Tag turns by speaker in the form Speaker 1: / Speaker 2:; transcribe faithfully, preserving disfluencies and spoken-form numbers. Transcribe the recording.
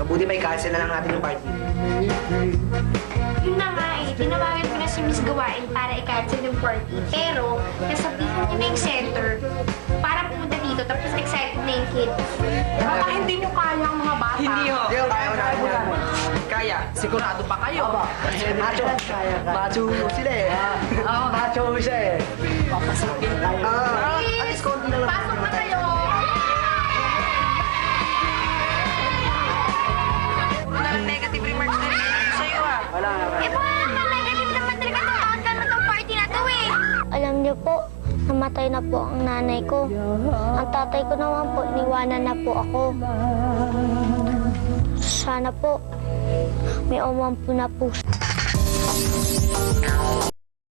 Speaker 1: Mabuti may cancel na lang natin yung party.
Speaker 2: Yun na nga eh, tinawagan ko na si Miss Gawain para i-cancel yung party. Pero, nasabihan niya na yung center para pumunta dito, tapos excited na yung kids.
Speaker 3: Baka hindi nyo kaya ang mga bata.
Speaker 4: Hindi ho.
Speaker 1: Hindi, kaya ko natin yan.
Speaker 4: Kaya, sigurado pa kayo.
Speaker 1: Macho. Macho sila eh.
Speaker 4: Oo.
Speaker 1: Macho siya eh.
Speaker 4: Papasukin tayo.
Speaker 1: Ah, at least konti na lang.
Speaker 2: Pasok na kayo!
Speaker 4: Wala nang negative remarks na rin sa'yo ah.
Speaker 1: Wala nga.
Speaker 2: Eh, parang na negative naman talaga itong taon ka na itong party na to eh.
Speaker 5: Alam niyo po, namatay na po ang nanay ko. Ang tatay ko naman po, iniwanan na po ako. Sana po, may umampo na po.